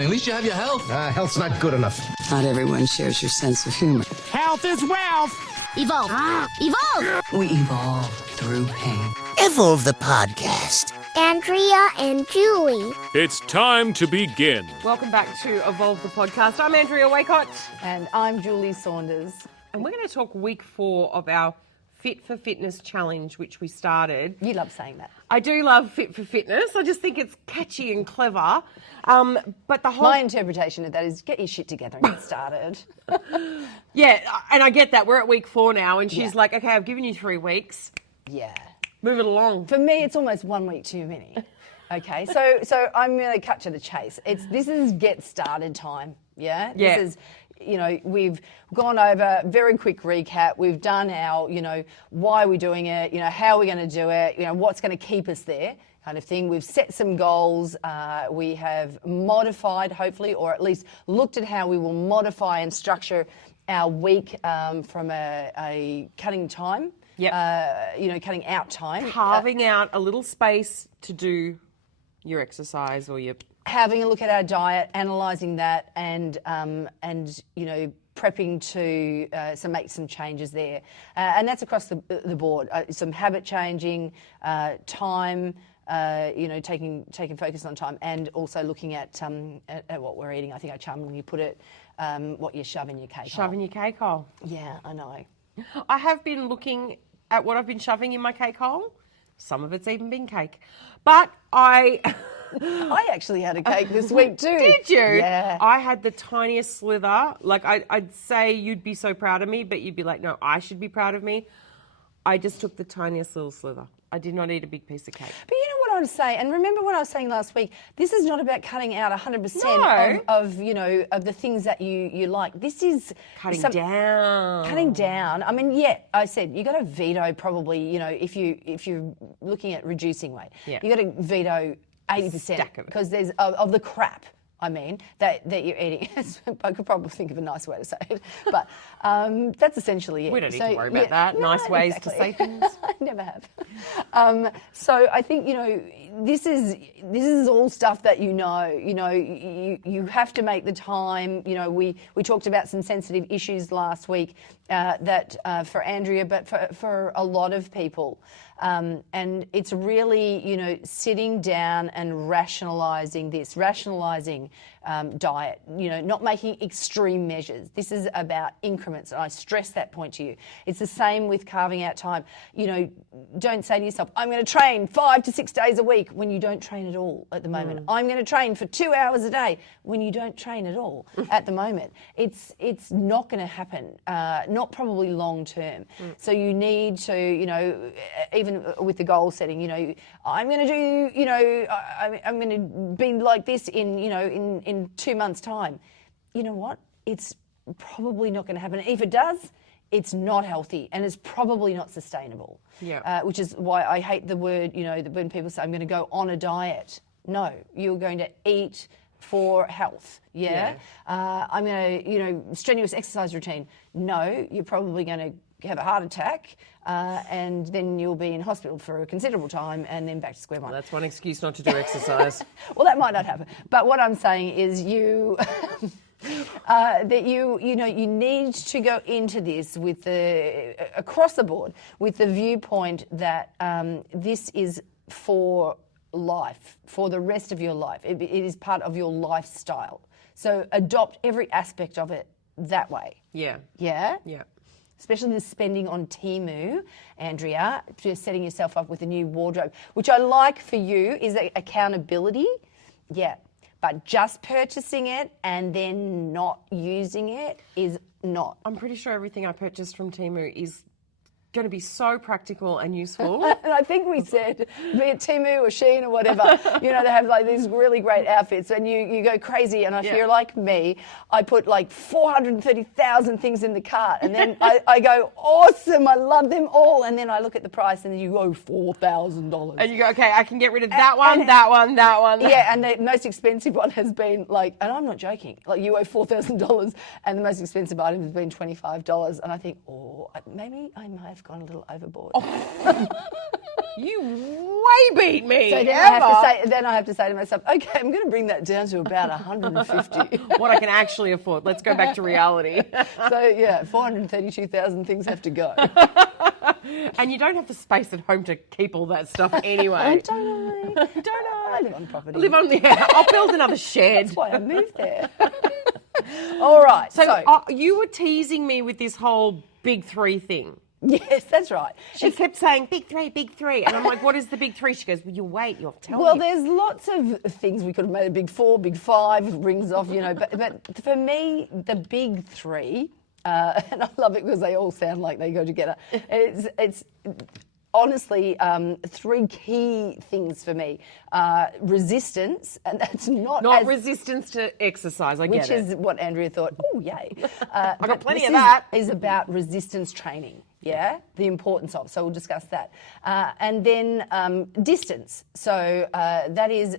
At least you have your health. Health's not good enough. Not everyone shares your sense of humor. Health is wealth. Evolv. Evolv. We evolve through pain. Evolv the podcast. Andrea and Julie. It's time to begin. Welcome back to Evolv the podcast. I'm Andrea Waycott. And I'm Julie Saunders. And we're going to talk week 4 of our Fit for Fitness challenge, which we started. You love saying that. I do love Fit for Fitness. I just think it's catchy and clever. But the whole... My interpretation of that is get your shit together and get started. Yeah, and I get that. We're at week 4 now, and she's like, okay, I've given you 3 weeks. Yeah. Move it along. For me, it's almost 1 week too many. Okay, so I'm going to cut to the chase. This is get started time, yeah? Yeah. This is, you know, we've gone over very quick recap. We've done our, you know, why are we doing it? You know, how are we going to do it? You know, what's going to keep us there? Kind of thing. We've set some goals. We have modified, hopefully, or at least looked at how we will modify and structure our week from a cutting time. Yep. You know, cutting out time. Carving out a little space to do your exercise or your... Having a look at our diet, analysing that, and you know, prepping to make some changes there, and that's across the board. Some habit changing, time, you know, taking focus on time, and also looking at what we're eating. I think I charmingly put it, what you shove in your cake. Shove in your cake hole. Yeah, I know. I have been looking at what I've been shoving in my cake hole. Some of it's even been cake, but I actually had a cake this week too. Did you? Yeah. I had the tiniest slither. Like I'd say you'd be so proud of me, but you'd be like, no, I should be proud of me. I just took the tiniest little slither. I did not eat a big piece of cake. But you know what I would say, and remember what I was saying last week, this is not about cutting out 100% of you know, of the things that you like. This is cutting down. Cutting down. I mean, yeah, I said you got to veto probably, you know, if you're looking at reducing weight, you got to veto 80% because there's of the crap. I mean, that you're eating. I could probably think of a nice way to say it, but that's essentially it. We don't need to worry about that. No, nice ways to say things. I never have. So I think, you know, this is all stuff that you know. You know, you have to make the time. You know, we talked about some sensitive issues last week that for Andrea, but for a lot of people. And it's really, you know, sitting down and rationalising diet, you know, not making extreme measures. This is about increments, and I stress that point to you. It's the same with carving out time. You know, don't say to yourself, I'm going to train 5 to 6 days a week when you don't train at all at the moment. I'm going to train for 2 hours a day when you don't train at all at the moment. It's not going to happen, not probably long term. So you need to, you know, even with the goal setting, you know, I'm going to do, you know, I'm going to be like this in, you know, in 2 months' time. You know what? It's probably not going to happen. If it does, it's not healthy and it's probably not sustainable. Yeah. Which is why I hate the word, you know, when people say I'm going to go on a diet. No, you're going to eat for health. Yeah. I'm going to, you know, strenuous exercise routine. No, you're probably going to have a heart attack, and then you'll be in hospital for a considerable time and then back to square one. Well, that's one excuse not to do exercise. Well, that might not happen. But what I'm saying is you... that you know, you need to go into this with across the board with the viewpoint that this is for life, for the rest of your life. It is part of your lifestyle. So adopt every aspect of it that way. Yeah. Yeah? Yeah. Especially the spending on Temu, Andrea, just setting yourself up with a new wardrobe, which I like for you is accountability. Yeah. But just purchasing it and then not using it is not. I'm pretty sure everything I purchased from Temu is going to be so practical and useful. And I think we said, be it Temu or Shein or whatever, you know, they have like these really great outfits and you go crazy. And if you're like me, I put like 430,000 things in the cart and then I go, awesome, I love them all. And then I look at the price and then you go $4,000. And you go, okay, I can get rid of that one, that one, that one. Yeah, and the most expensive one has been like, and I'm not joking, like you owe $4,000 and the most expensive item has been $25. And I think, maybe I might have I've gone a little overboard. You way beat me. So then I have to say to myself, okay, I'm going to bring that down to about 150. What I can actually afford. Let's go back to reality. So yeah, 432,000 things have to go. And you don't have the space at home to keep all that stuff anyway. Don't I? I live on property. I'll build another shed. That's why I moved there. All right. So you were teasing me with this whole big three thing. Yes, that's right. She kept saying, big three. And I'm like, what is the big three? She goes, well, you'll tell me. Well, there's lots of things we could have made a big four, big five, rings off, but for me, the big three, and I love it because they all sound like they go together, it's honestly three key things for me. Resistance, and that's not resistance to exercise, I get which it. is what Andrea thought, oh, yay. I got plenty of that. that. Is about resistance training. Yeah, the importance of. So we'll discuss that. And then distance. So that is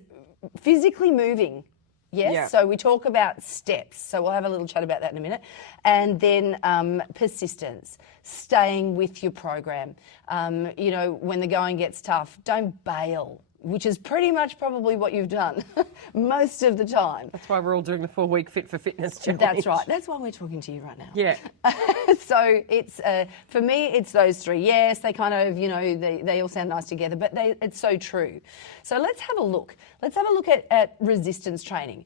physically moving. Yes. Yeah. So we talk about steps. So we'll have a little chat about that in a minute. And then persistence, staying with your program. When the going gets tough, don't bail, which is pretty much probably what you've done most of the time. That's why we're all doing the 4-week Fit for Fitness challenge. That's right. That's why we're talking to you right now. Yeah. So it's for me, it's those three. Yes, they kind of, they all sound nice together, but it's so true. So let's have a look. Let's have a look at resistance training.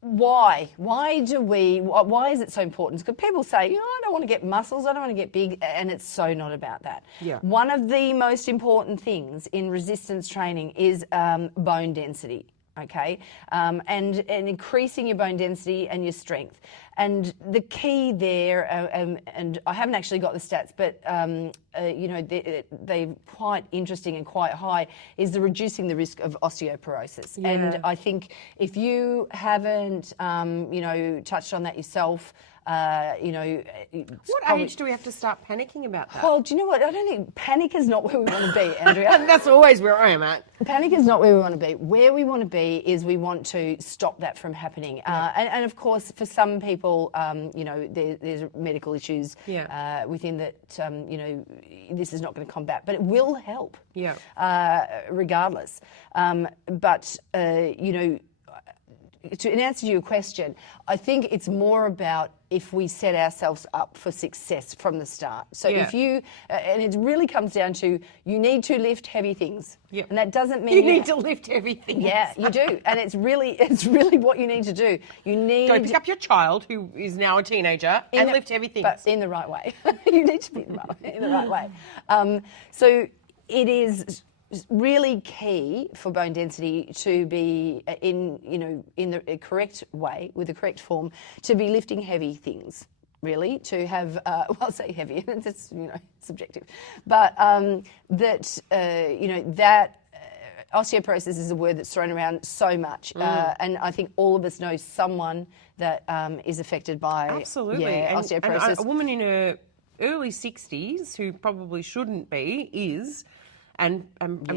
Why? Why is it so important? Because people say, I don't want to get muscles, I don't want to get big, and it's so not about that. Yeah. One of the most important things in resistance training is bone density. Okay, and increasing your bone density and your strength. And the key there, and I haven't actually got the stats, but they're quite interesting and quite high, is the reducing the risk of osteoporosis. Yeah. And I think if you haven't, touched on that yourself, What age do we have to start panicking about that? Well, do you know what? I don't think panic is not where we want to be, Andrea. And that's always where I am at. Panic is not where we want to be. Where we want to be is we want to stop that from happening. And of course, for some people, there's medical issues within that, this is not going to combat, but it will help. Yeah. Regardless. In answer to your question, I think it's more about if we set ourselves up for success from the start. So if you, and it really comes down to, you need to lift heavy things. Yep. And that doesn't mean you need to lift everything. Yeah, you do. And it's really what you need to do. You need go pick up your child who is now a teenager and lift heavy things. But in the right way. You need to be in the right way. So it is really key for bone density to be in the correct way, with the correct form, to be lifting heavy things. Really, to have, I'll say heavy, it's subjective, but that osteoporosis is a word that's thrown around so much, and I think all of us know someone that is affected by osteoporosis. And a woman in her early 60s who probably shouldn't be is. And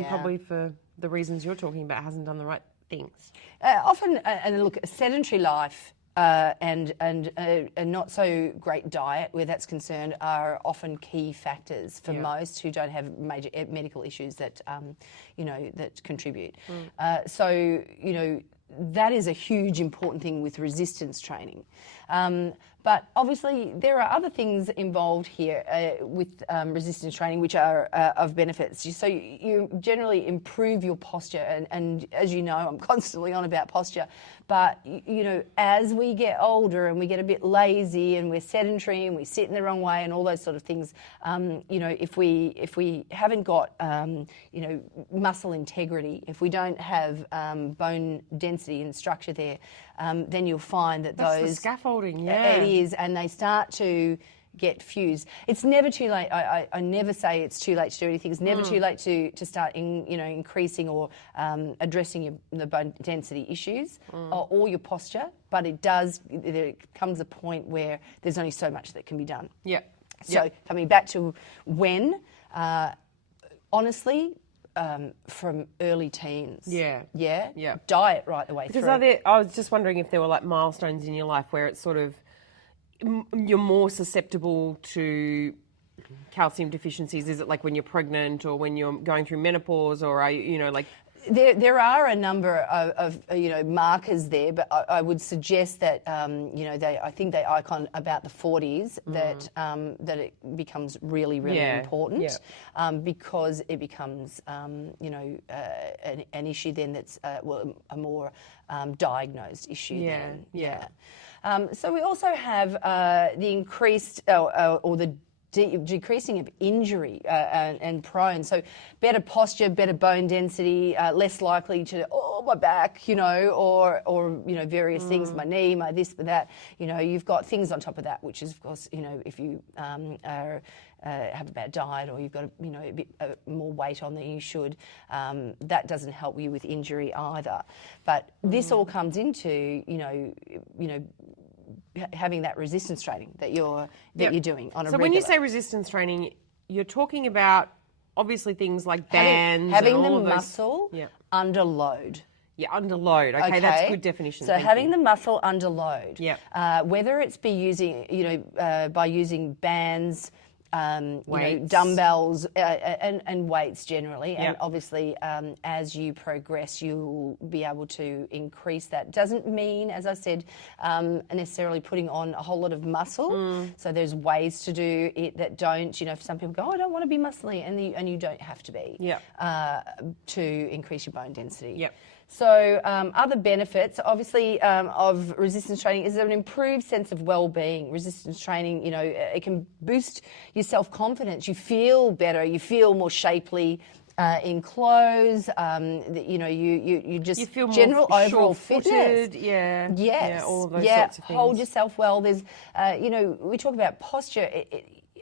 probably for the reasons you're talking about, hasn't done the right things. Often, and look, a sedentary life and a not so great diet, where that's concerned, are often key factors for most who don't have major medical issues that that contribute. So that is a huge important thing with resistance training. But obviously there are other things involved here with resistance training which are of benefits. So you generally improve your posture, and as you know, I'm constantly on about posture, but as we get older and we get a bit lazy and we're sedentary and we sit in the wrong way and all those sort of things, if we haven't got muscle integrity, if we don't have bone density and structure there, then you'll find that That's those the scaffolding, it is, and they start to get fused. It's never too late. I never say it's too late to do anything. It's never too late to start increasing or addressing the bone density issues or your posture. But there comes a point where there's only so much that can be done. Yeah. So coming back to when, honestly, from early teens. Yeah. Diet right the way through. Because I was just wondering if there were like milestones in your life where it's sort of you're more susceptible to calcium deficiencies? Is it like when you're pregnant or when you're going through menopause, or are you, like... There are a number of markers there, but I would suggest that I think they icon about the 40s that it becomes really important because it becomes an issue then that's a more diagnosed issue then. So we also have the increased or the decreasing of injury and prone. So better posture, better bone density, less likely to, my back, or various things, my knee, my this, my that. You've got things on top of that, which is, of course, if you have a bad diet or you've got a bit more weight on than you should, that doesn't help you with injury either. But this all comes into, having that resistance training that you're doing on a regular. So when you say resistance training, you're talking about obviously things like bands, having and the all of those... muscle under load. Yeah, under load. Okay, that's a good definition. So having the muscle under load. Yeah. Whether it's by using bands, Weights. dumbbells and weights generally, and Yep. obviously as you progress you'll be able to increase that. Doesn't mean, as I said, necessarily putting on a whole lot of muscle. So there's ways to do it that don't, some people go, I don't want to be muscly, and you don't have to be to increase your bone density. Yep. So other benefits, obviously, of resistance training is an improved sense of well-being. Resistance training, it can boost your self-confidence. You feel better. You feel more shapely in clothes. You just You feel more general overall short-footed, fitness. yeah. Yes. Yeah, all of those sorts of things. Hold yourself well. There's, we talk about posture.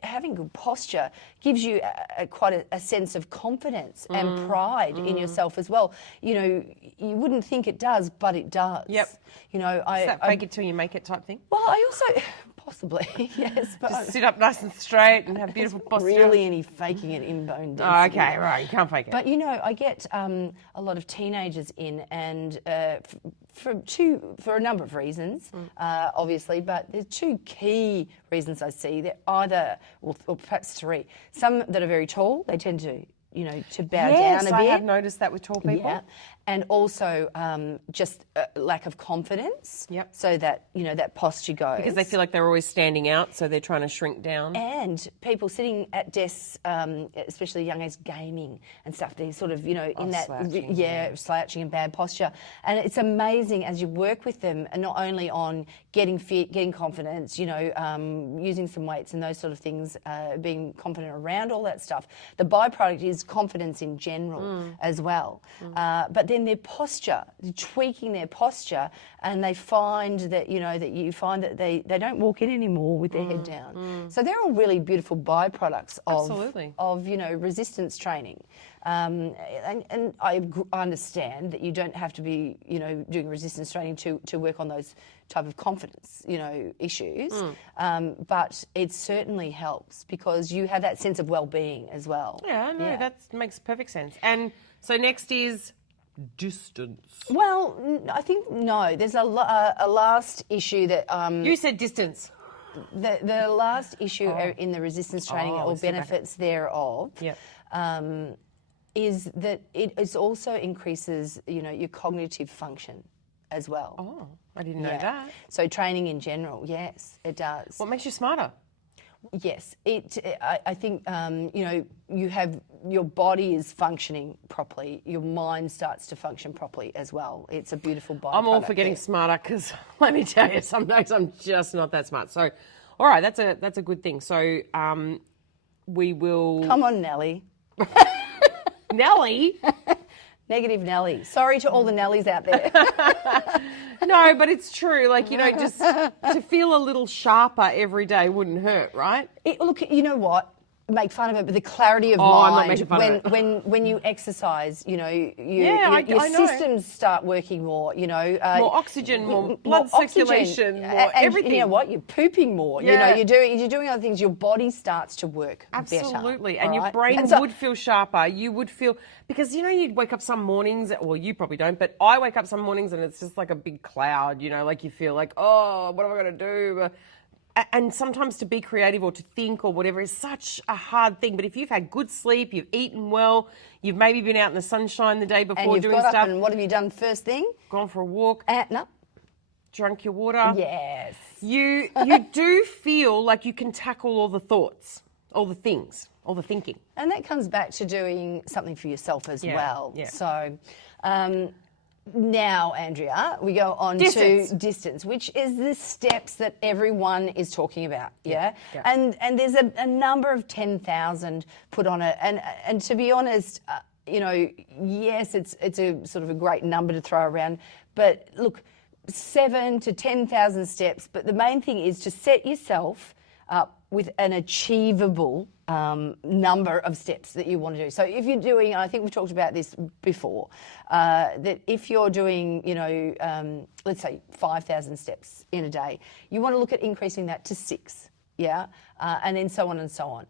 Having good posture gives you quite a sense of confidence and pride in yourself as well. You wouldn't think it does, but it does. Yep. It's that fake it till you make it type thing? Well, I also possibly yes, but Just sit up nice and straight and have beautiful posture. really any faking it in bone density. Oh, okay, right. You can't fake it. But I get a lot of teenagers in, and for a number of reasons, obviously, but there's two key reasons I see. They're either, or perhaps three. Some that are very tall, they tend to bow down a bit. I have noticed that with tall people. Yeah, and also just lack of confidence. Yep. So that that posture goes Because they feel like they're always standing out, so they're trying to shrink down. And people sitting at desks, especially young age, gaming and stuff, they're sort of, in that, slouching, slouching and bad posture. And it's amazing as you work with them, and not only on getting fit, getting confidence, using some weights and those sort of things, being confident around all that stuff. The byproduct is confidence in general as well. But then their posture, tweaking their posture, and they find that, that they don't walk in anymore with their head down. So they're all really beautiful byproducts of resistance training. And I understand that you don't have to be, doing resistance training to work on those type of confidence, issues. But it certainly helps because you have that sense of well-being as well. Yeah, no, that makes perfect sense. And so next is distance. Well, I think no. There's a last issue that You said distance. the last issue in the resistance training or benefits thereof. Yep. Is that it also increases, your cognitive function as well. Oh, I didn't know that. So training in general, yes, it does. What makes you smarter? Yes, I think you have your body is functioning properly. Your mind starts to function properly as well. It's a beautiful byproduct. I'm all for getting smarter because let me tell you, some days I'm just not that smart. So, all right, that's a good thing. So, we will. Come on, Nelly. Nelly. Negative Nelly. Sorry to all the Nellies out there. No, but it's true. Like, just to feel a little sharper every day wouldn't hurt, right? Look, you know what? Make fun of it, but the clarity of I'm not mind making fun of it. when you exercise, your I know. systems start working more. More oxygen, more blood oxygen, circulation, more and everything. You know what? You're pooping more. Yeah. You're doing other things. Your body starts to work Absolutely. better. And your brain would feel sharper. You would feel, because, you'd wake up some mornings, well, you probably don't, but I wake up some mornings and it's just like a big cloud, like you feel like, oh, what am I going to do? and sometimes to be creative or to think or whatever is such a hard thing. But if you've had good sleep, you've eaten well, you've maybe been out in the sunshine the day before And you've doing got stuff, up and what have you done first thing? gone for a walk, No. drunk your water. Yes. You do feel like you can tackle all the thoughts, all the things, all the thinking. And that comes back to doing something for yourself as well. Yeah. So now, Andrea, we go on Distance. to distance, which is the steps that everyone is talking about. Yeah. Yeah. And there's a number of 10,000 put on it. And to be honest, yes, it's a sort of a great number to throw around. But look, 7 to 10,000 steps. But the main thing is to set yourself up with an achievable number of steps that you want to do. So if you're doing, and I think we've talked about this before, that if you're doing, let's say 5,000 steps in a day, you want to look at increasing that to 6. Yeah, and then so on and so on.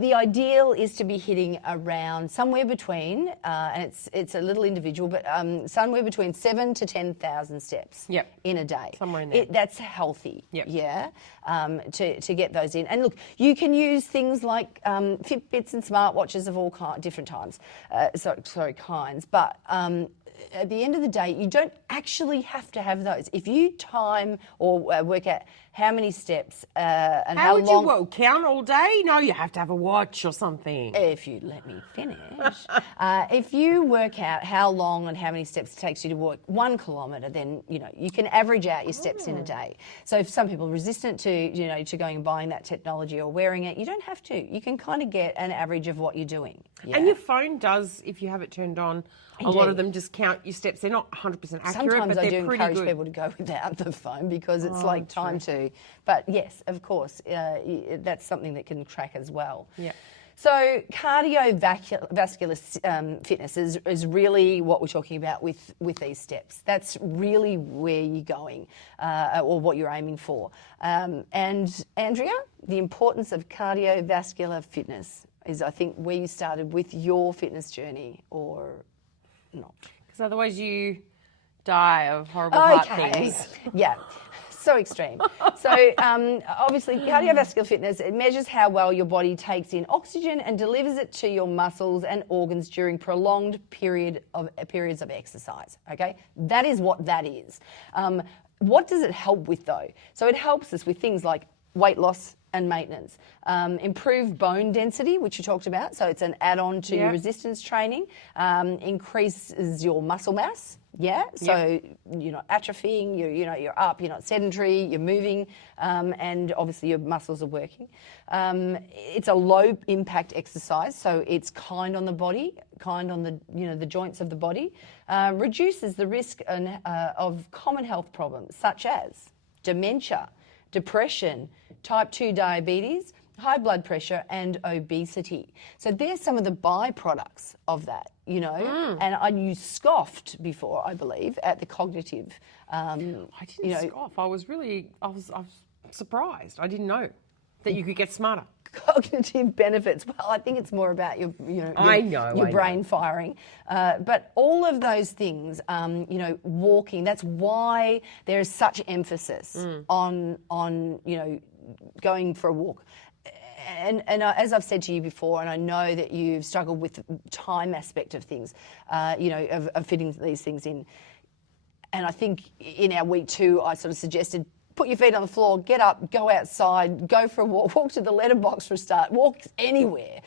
The ideal is to be hitting around somewhere between, and it's a little individual, but somewhere between 7 to 10,000 steps in a day. Somewhere in there. That's healthy. Yep. Yeah, to get those in. And look, you can use things like Fitbits and smartwatches of all different kinds, but at the end of the day, you don't actually have to have those. If you time or work out how many steps and how would long... you count all day? No, you have to have a watch or something. If you let me finish. If you work out how long and how many steps it takes you to walk 1 kilometre, then, you can average out your steps in a day. So if some people are resistant to, to going and buying that technology or wearing it, you don't have to. You can kind of get an average of what you're doing. Yeah. And your phone does, if you have it turned on, a lot of them just count your steps. They're not 100% accurate, Sometimes but I they're do pretty encourage good. people to go without the phone because it's like time to. But yes, of course, that's something that can track as well. Yeah. So cardiovascular fitness is really what we're talking about with these steps. That's really where you're going or what you're aiming for. And Andrea, the importance of cardiovascular fitness is, I think, where you started with your fitness journey, or not. Because otherwise you die of horrible heart things. Yeah. So extreme. So obviously cardiovascular fitness, it measures how well your body takes in oxygen and delivers it to your muscles and organs during prolonged periods of exercise. Okay, that is what that is. What does it help with though? So it helps us with things like weight loss and maintenance, improve bone density, which you talked about. So it's an add-on to your resistance training, increases your muscle mass. Yeah, so you're not atrophying, you're up, you're not sedentary, you're moving, and obviously your muscles are working. It's a low impact exercise, so it's kind on the body, kind on the the joints of the body. Reduces the risk of common health problems such as dementia, depression, type 2 diabetes, high blood pressure and obesity. So there's some of the byproducts of that, and you scoffed before, I believe, at the cognitive. I didn't scoff. I was surprised. I didn't know that you could get smarter. Cognitive benefits. Well, I think it's more about your brain firing. But all of those things, walking. That's why there is such emphasis on going for a walk. And as I've said to you before, and I know that you've struggled with the time aspect of things, of fitting these things in. And I think in our week 2, I sort of suggested, put your feet on the floor, get up, go outside, go for a walk to the letterbox for a start, walk anywhere,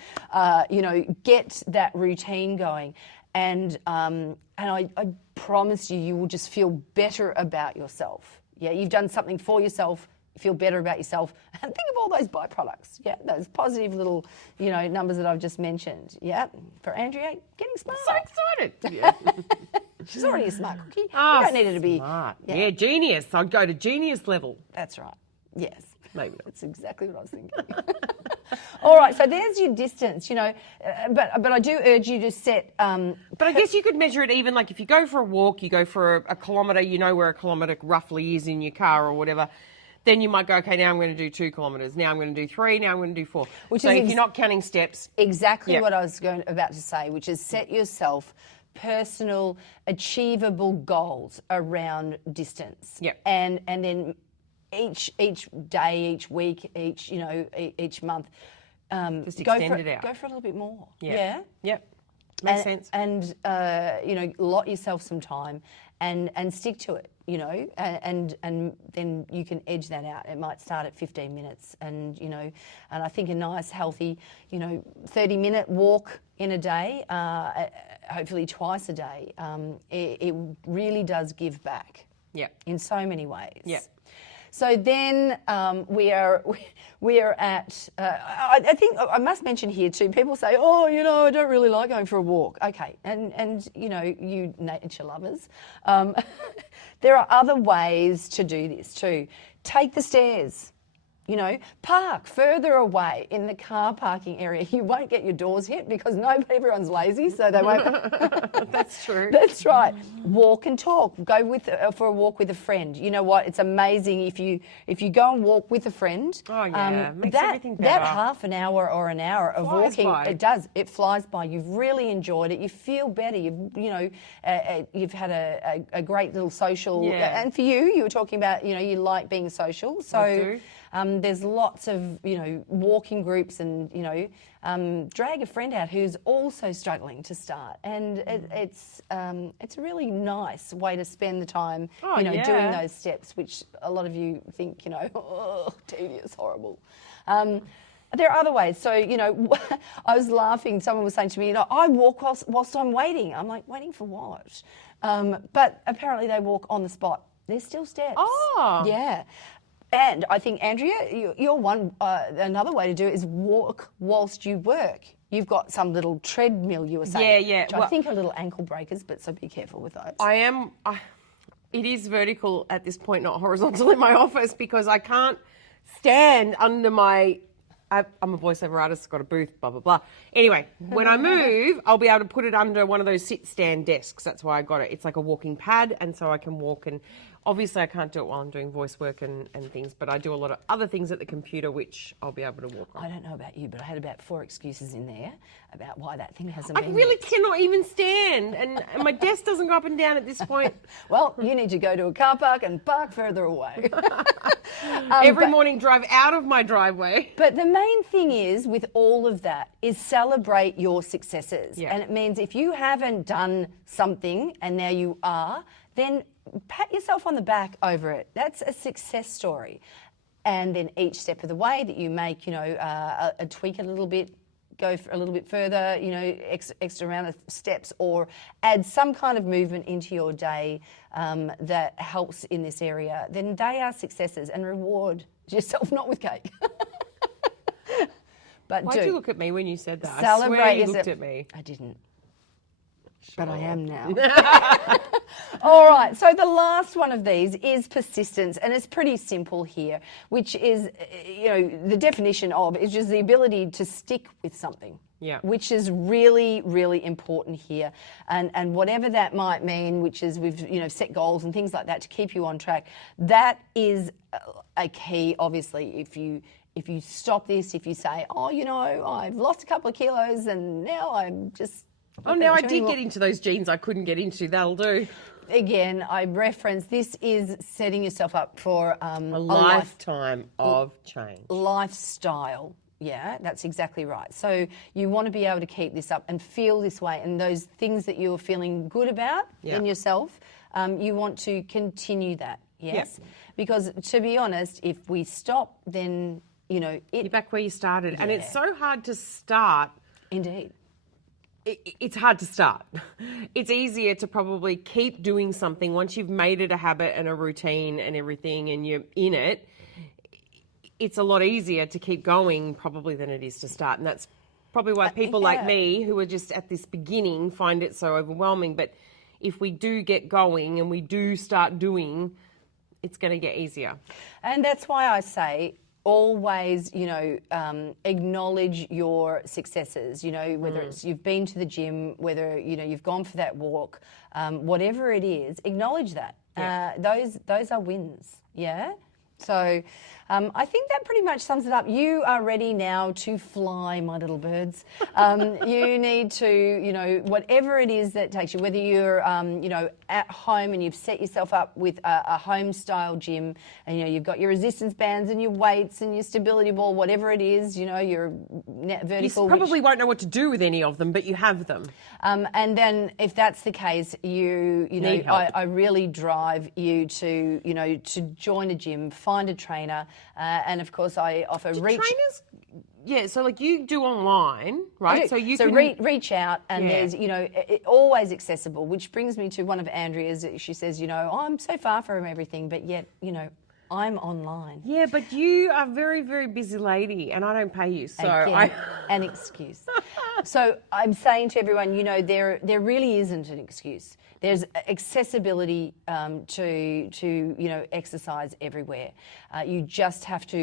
get that routine going. And I promise you will just feel better about yourself. Yeah, you've done something for yourself. Feel better about yourself, and think of all those byproducts. Yeah, those positive little, numbers that I've just mentioned. Yeah, for Andrea, getting smart. So excited. Yeah. She's already a smart cookie. Oh, you don't need her to be smart. Yeah, genius. I'd go to genius level. That's right. Yes, maybe not. That's exactly what I was thinking. All right, so there's your distance. But I do urge you to set. But I guess you could measure it even like if you go for a walk, you go for a kilometre. You know where a kilometre roughly is in your car or whatever. Then you might go, okay, now I'm going to do 2 kilometres. Now I'm going to do 3. Now I'm going to do 4. Which so if you're not counting steps. Exactly what I was about to say, which is set yourself personal, achievable goals around distance. Yep. And then each day, each week, each month, Just go extend for it out. Go for a little bit more. Yeah. Yep. Makes sense. And allot yourself some time and stick to it, and then you can edge that out. It might start at 15 minutes and I think a nice, healthy, 30-minute walk in a day, hopefully twice a day, it really does give back. Yep. In so many ways. Yep. So then we are at. I think I must mention here too. People say, "Oh, I don't really like going for a walk." Okay, and you nature lovers, there are other ways to do this too. Take the stairs. Park further away in the car parking area. You won't get your doors hit because everyone's lazy, so they won't. That's true. That's right. Walk and talk. Go for a walk with a friend. You know what? It's amazing if you go and walk with a friend. Oh yeah, makes everything better. That half an hour or an hour of Flies walking, by. it does. It flies by. You've really enjoyed it. You feel better. You've had a great little social. Yeah. And for you were talking about you like being social. So. I do. There's lots of, walking groups and, drag a friend out who's also struggling to start. And it's a really nice way to spend the time, doing those steps, which a lot of you think, tedious, horrible. There are other ways. So, I was laughing. Someone was saying to me, I walk whilst I'm waiting. I'm like, waiting for what? But apparently they walk on the spot. There's still steps. Oh. Yeah. And I think, Andrea, you're another way to do it is walk whilst you work. You've got some little treadmill, you were saying. Yeah. Which I think are little ankle breakers, but so be careful with those. I am. It is vertical at this point, not horizontal in my office because I can't stand under my. I'm a voiceover artist, got a booth, blah, blah, blah. Anyway, when I move, I'll be able to put it under one of those sit-stand desks. That's why I got it. It's like a walking pad, and so I can walk. And obviously I can't do it while I'm doing voice work and things, but I do a lot of other things at the computer, which I'll be able to walk on. I don't know about you, but I had about 4 excuses in there about why that thing hasn't I been really used. cannot even stand, and my desk doesn't go up and down at this point. Well, you need to go to a car park and park further away. Every morning drive out of my driveway. But the main thing is, with all of that, is celebrate your successes. Yeah. And it means if you haven't done something and now you are, then pat yourself on the back over it. That's a success story. And then each step of the way that you make, tweak it a little bit, go a little bit further, extra amount of steps, or add some kind of movement into your day that helps in this area, then they are successes. And reward yourself, not with cake. But Why'd you look at me when you said that? Celebrate I swear you yourself. looked at me. I didn't. But I am now. All right, so the last one of these is persistence, and it's pretty simple here, which is, the definition of is just the ability to stick with something. Yeah. Which is really, really important here. And whatever that might mean, which is we've, set goals and things like that to keep you on track, that is a key, obviously, if you stop this, if you say, I've lost a couple of kilos and now I'm just... Oh, now I did get into those jeans I couldn't get into. That'll do. Again, I reference this is setting yourself up for A lifetime of change. Lifestyle. Yeah, that's exactly right. So you want to be able to keep this up and feel this way, and those things that you're feeling good about in yourself, you want to continue that. Yes, because to be honest, if we stop, then you're back where you started, and it's so hard to start. Indeed. It's hard to start. It's easier to probably keep doing something once you've made it a habit and a routine and everything and you're in it. It's a lot easier to keep going probably than it is to start. And that's probably why people like me who are just at this beginning find it so overwhelming. But if we do get going and we do start doing, it's going to get easier. And that's why I say always, acknowledge your successes, whether it's you've been to the gym, whether, you've gone for that walk, whatever it is, acknowledge that. Yeah. Those are wins, yeah? So I think that pretty much sums it up. You are ready now to fly, my little birds. You need to, whatever it is that takes you, whether you're, at home and you've set yourself up with a home-style gym and, you've got your resistance bands and your weights and your stability ball, whatever it is, your vertical. You probably won't know what to do with any of them, but you have them. And then if that's the case, I really drive you to join a gym, find a trainer, and of course I offer Trainers, yeah. So like you do online, right? So you can reach out, and there's always accessible. Which brings me to one of Andrea's. She says, I'm so far from everything, but yet I'm online. Yeah, but you are a very, very busy lady, and I don't pay you, so an excuse. So I'm saying to everyone, there really isn't an excuse. There's accessibility to exercise everywhere. You just have to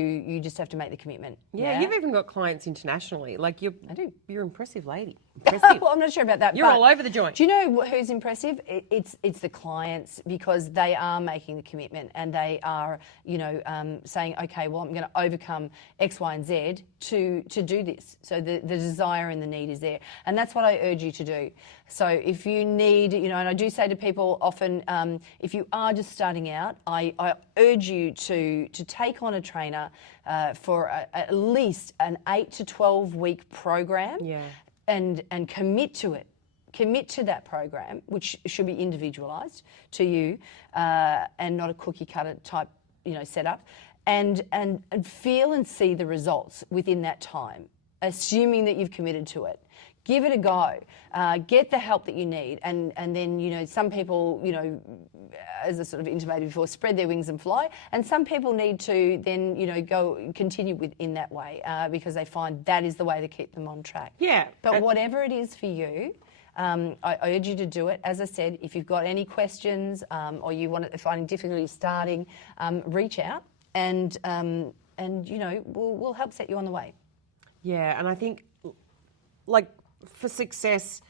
make the commitment. Yeah, you've even got clients internationally. Like I do. You're an impressive lady. Impressive. Well, I'm not sure about that. You're all over the joint. Do you know who's impressive? It's the clients, because they are making the commitment and they are saying, okay, well, I'm going to overcome X, Y, and Z to do this. So the desire and the need is there, and that's what I urge you to do. So if you need, and I do say to people often, if you are just starting out, I urge you to take on a trainer for at least an 8 to 12 week program. Yeah. And commit to it. Commit to that program, which should be individualised to you, and not a cookie cutter type, setup, and feel and see the results within that time, assuming that you've committed to it. Give it a go. Get the help that you need, and then some people as I sort of intimated before, spread their wings and fly, and some people need to then go continue within that way because they find that is the way to keep them on track. Yeah. But whatever it is for you, I urge you to do it. As I said, if you've got any questions or you finding difficulty starting, reach out and we'll help set you on the way. Yeah, and I think like for success,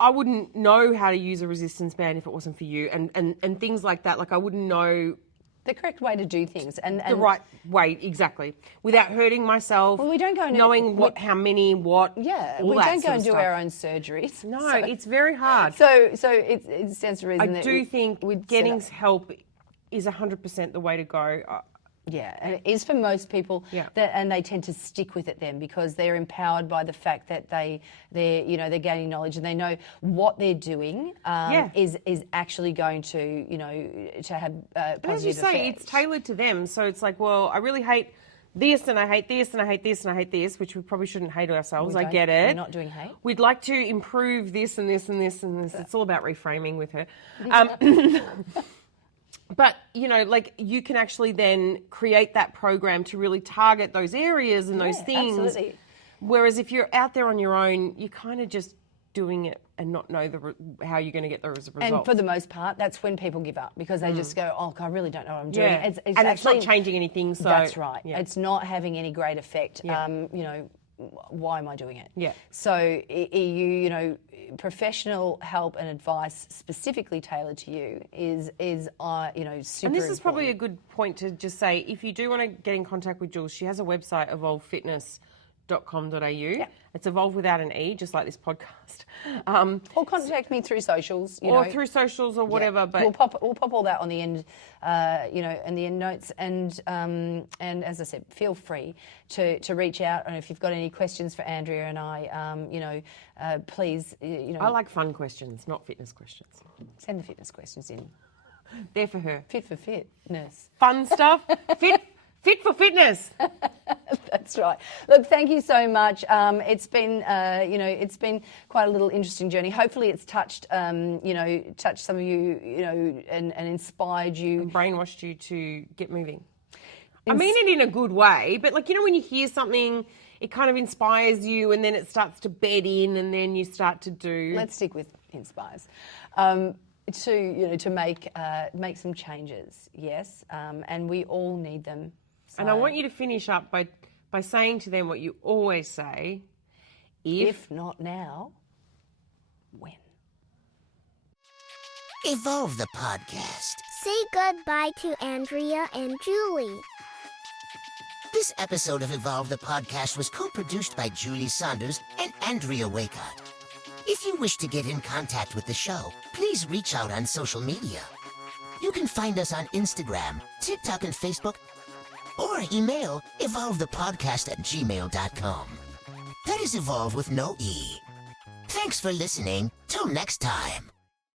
I wouldn't know how to use a resistance band if it wasn't for you, and things like that. Like I wouldn't know the correct way to do things and the right way, exactly, without hurting myself. Well, we don't go and knowing how many. Yeah, we don't go and do our own surgeries. No, it's very hard. So it stands to reason. I do think getting help is 100% the way to go. Yeah, and it is for most people, and they tend to stick with it then because they're empowered by the fact that they're gaining knowledge and they know what they're doing is actually going to to have positive and as you say, effects. it's tailored to them. So it's like, well, I really hate this and I hate this and I hate this and I hate this, which we probably shouldn't hate ourselves. I get it. We're not doing hate. We'd like to improve this and this and this and this. It's all about reframing with her. But, like you can actually then create that program to really target those areas and those things. Absolutely. Whereas if you're out there on your own, you're kind of just doing it and not know how you're going to get those results. And for the most part, that's when people give up because they just go, oh, I really don't know what I'm doing. Yeah. It's and actually, it's not changing anything. So that's right. Yeah. It's not having any great effect. Yeah. Why am I doing it? Yeah. So professional help and advice specifically tailored to you is super And this is probably a good point to just say, if you do want to get in contact with Jules, she has a website, evolvfitness.com.au. Yeah. It's Evolv without an E, just like this podcast. Or contact me through socials, through socials or whatever. Yeah. But we'll pop all that on the end, in the end notes. And as I said, feel free to reach out. And if you've got any questions for Andrea and I, please, I like fun questions, not fitness questions. Send the fitness questions in. They're for her. Fit for fitness. Fun stuff. Fit for fitness. That's right. Look, thank you so much. It's been, it's been quite a little interesting journey. Hopefully, it's touched some of you, and inspired you, and brainwashed you to get moving. I mean it in a good way, but when you hear something, it kind of inspires you, and then it starts to bed in, and then you start to do. Let's stick with inspires. To make some changes, yes, and we all need them. So. And I want you to finish up by saying to them what you always say, if not now, when? Evolv the podcast. Say goodbye to Andrea and Julie. This episode of Evolv the podcast was co-produced by Julie Saunders and Andrea Wakehart. If you wish to get in contact with the show, please reach out on social media. You can find us on Instagram, TikTok, and Facebook, or email evolvethepodcast@gmail.com. That is Evolv with no E. Thanks for listening. Till next time.